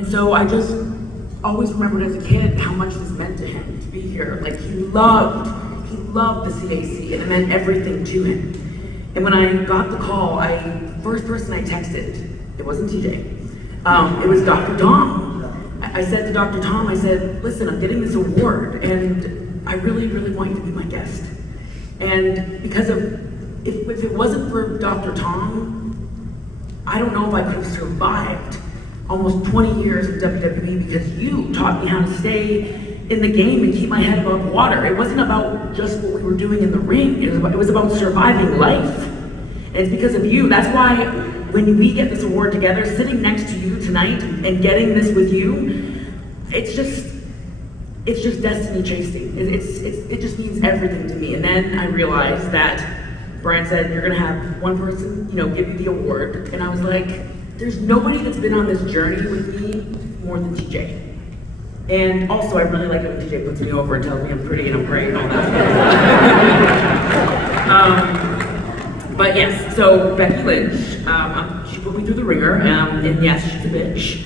And so I just always remembered as a kid how much this meant to him to be here. Like he loved the CAC, and it meant everything to him. And when I got the call, first person I texted, it wasn't TJ, it was Dr. Tom. I said to Dr. Tom, I said, listen, I'm getting this award, and I really, really want you to be my guest. And because if it wasn't for Dr. Tom, I don't know if I could have survived almost 20 years of WWE, because you taught me how to stay in the game and keep my head above water. It wasn't about just what we were doing in the ring. It was about surviving life. And it's because of you. That's why when we get this award together, sitting next to you tonight and getting this with you, it's just destiny chasing. It just means everything to me. And then I realized that Brian said, you're gonna have one person, give you the award. And I was like, there's nobody that's been on this journey with me more than TJ. And also, I really like it when TJ puts me over and tells me I'm pretty and I'm great and all that. But yes, so Becky Lynch, she put me through the ringer, and yes, she's a bitch.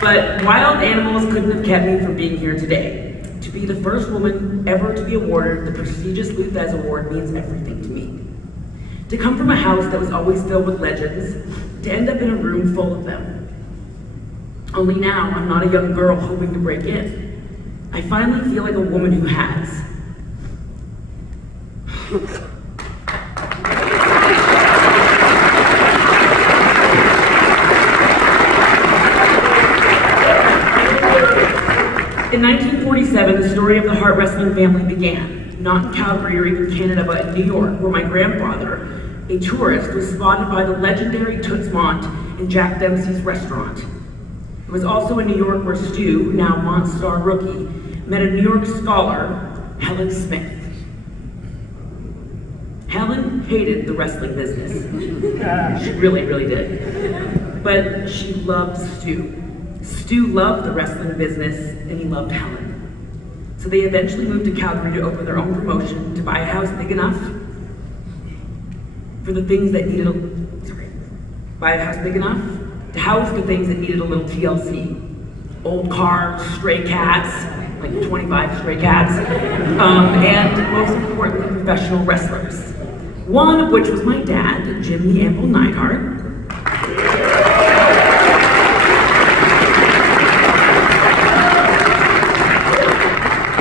But wild animals couldn't have kept me from being here today. To be the first woman ever to be awarded the prestigious Lou Thesz Award means everything to me. To come from a house that was always filled with legends, to end up in a room full of them. Only now, I'm not a young girl hoping to break in. I finally feel like a woman who has. In 1947, the story of the Hart wrestling family began, not in Calgary or even Canada, but in New York, where my grandfather, a tourist, was spotted by the legendary Toots Mont in Jack Dempsey's restaurant. It was also in New York where Stu, now Montstar rookie, met a New York scholar, Helen Smith. Helen hated the wrestling business. She really, really did. But she loved Stu. Stu loved the wrestling business, and he loved Helen. So they eventually moved to Calgary to open their own promotion, to buy a house big enough for the things that needed buy a house big enough to house the things that needed a little TLC. Old cars, stray cats, like 25 stray cats, and most importantly, professional wrestlers. One of which was my dad, Jim the Anvil Neidhart.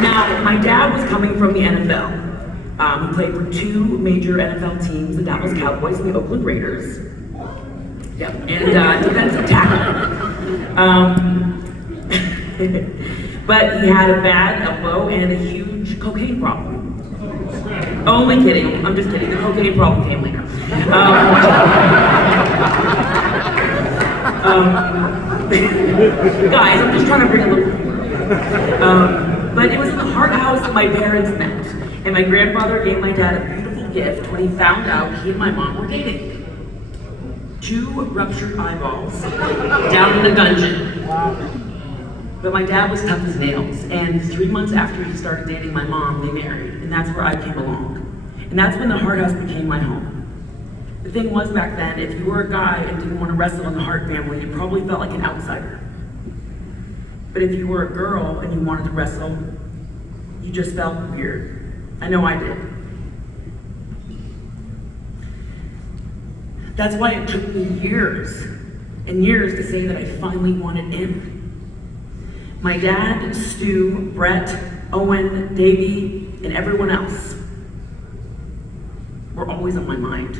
Now, my dad was coming from the NFL. He played for two major NFL teams, the Dallas Cowboys and the Oakland Raiders. Yep, and defensive tackle. But he had a bad elbow and a huge cocaine problem. Only kidding, I'm just kidding, the cocaine problem came later. Guys, I'm just trying to bring a little humor. But it was in the Hart house that my parents met. And my grandfather gave my dad a beautiful gift when he found out he and my mom were dating. 2 ruptured eyeballs down in the dungeon. But my dad was tough as nails, and 3 months after he started dating my mom, they married, and that's where I came along. And that's when the Hart house became my home. The thing was back then, if you were a guy and didn't want to wrestle in the Hart family, you probably felt like an outsider. But if you were a girl and you wanted to wrestle, you just felt weird. I know I did. That's why it took me years and years to say that I finally wanted in. My dad, Stu, Brett, Owen, Davey, and everyone else were always on my mind.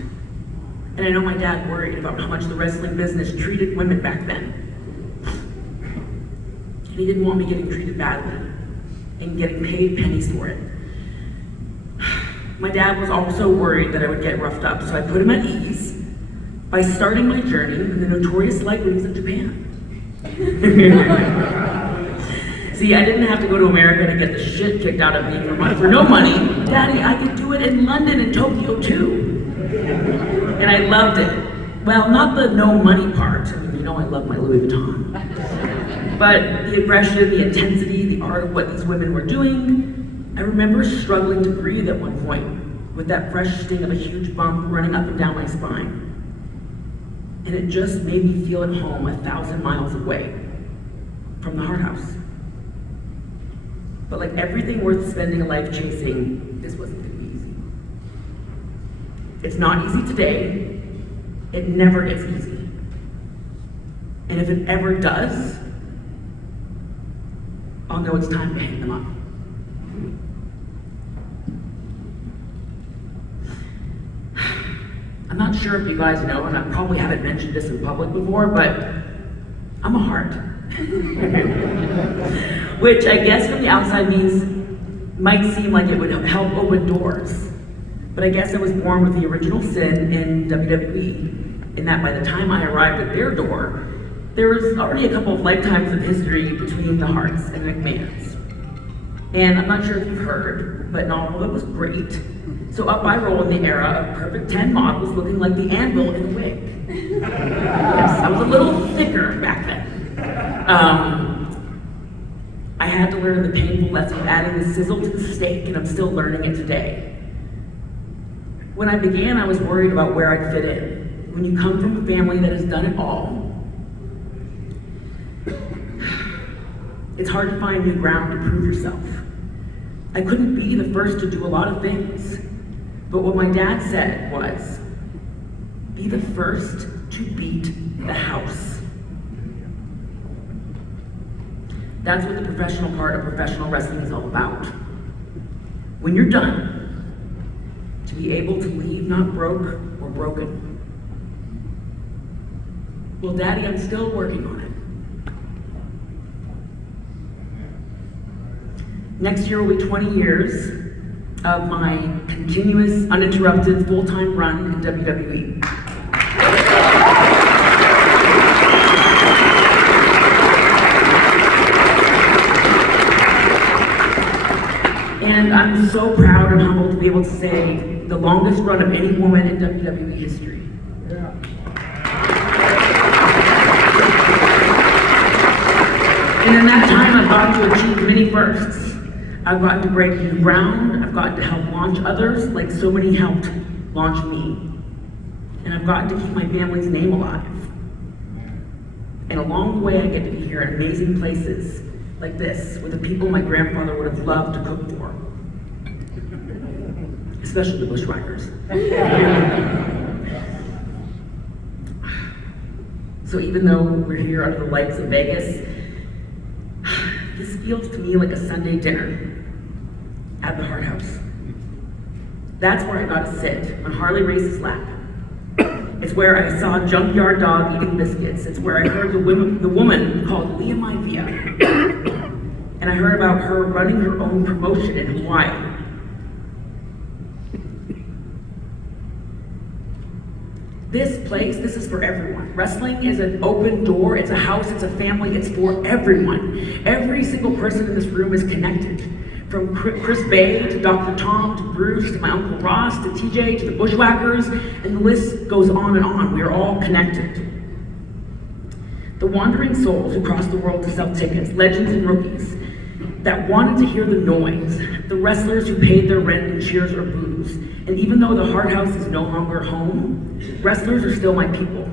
And I know my dad worried about how much the wrestling business treated women back then. And he didn't want me getting treated badly and getting paid pennies for it. My dad was also worried that I would get roughed up, so I put him at ease by starting my journey in the notorious lightweights of Japan. See, I didn't have to go to America to get the shit kicked out of me for no money. Daddy, I could do it in London and Tokyo too. And I loved it. Well, not the no money part. I mean, I love my Louis Vuitton. But the aggression, the intensity, the art of what these women were doing, I remember struggling to breathe at one point with that fresh sting of a huge bump running up and down my spine. And it just made me feel at home 1,000 miles away from the Heart House. But like everything worth spending a life chasing, this wasn't gonna be easy. It's not easy today. It never gets easy. And if it ever does, I'll know it's time to hang them up. I'm not sure if you guys know, and I probably haven't mentioned this in public before, but I'm a heart. Which I guess from the outside might seem like it would help open doors. But I guess I was born with the original sin in WWE, in that by the time I arrived at their door, there was already a couple of lifetimes of history between the Harts and McMahons. And I'm not sure if you've heard, but not all of it was great. So up I roll in the era of perfect 10 models looking like the Anvil in a wig. Yes, I was a little thicker back then. I had to learn the painful lesson of adding the sizzle to the steak, and I'm still learning it today. When I began, I was worried about where I'd fit in. When you come from a family that has done it all, it's hard to find new ground to prove yourself. I couldn't be the first to do a lot of things, but what my dad said was, be the first to beat the house. That's what the professional part of professional wrestling is all about. When you're done, to be able to leave not broke or broken. Well, Daddy, I'm still working on it. Next year will be 20 years of my continuous, uninterrupted, full-time run in WWE. And I'm so proud and humbled to be able to say the longest run of any woman in WWE history. Yeah. And in that time, I've gotten to achieve many firsts. I've gotten to break new ground. I've gotten to help launch others like so many helped launch me. And I've gotten to keep my family's name alive. And along the way, I get to be here in amazing places like this with the people my grandfather would have loved to cook for. Especially the bushwhackers. So even though we're here under the lights of Vegas, this feels to me like a Sunday dinner at the Heart House. That's where I got to sit on Harley Race's lap. It's where I saw a junkyard dog eating biscuits. It's where I heard the woman called Leah Via. And I heard about her running her own promotion in Hawaii. This place, this is for everyone. Wrestling is an open door, it's a house, it's a family, it's for everyone. Every single person in this room is connected. From Chris Bay to Dr. Tom to Bruce to my Uncle Ross to TJ to the Bushwhackers, and the list goes on and on. We are all connected. The wandering souls who crossed the world to sell tickets, legends and rookies, that wanted to hear the noise, the wrestlers who paid their rent in cheers or boos. And even though the Heart House is no longer home, wrestlers are still my people,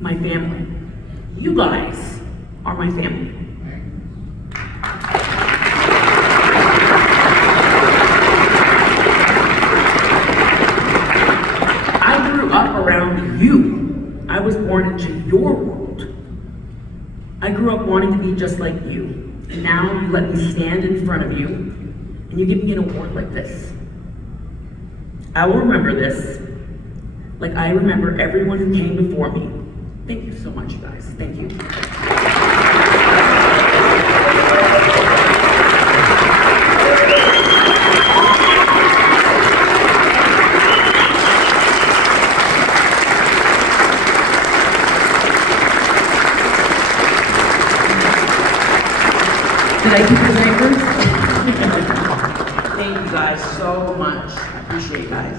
my family. You guys are my family. I grew up around you. I was born into your world. I grew up wanting to be just like you. And now you let me stand in front of you, and you give me an award like this. I will remember this, like I remember everyone who came before me. Thank you so much, you guys. Thank you. Did I keep the papers? Thank you guys so much. I appreciate you guys.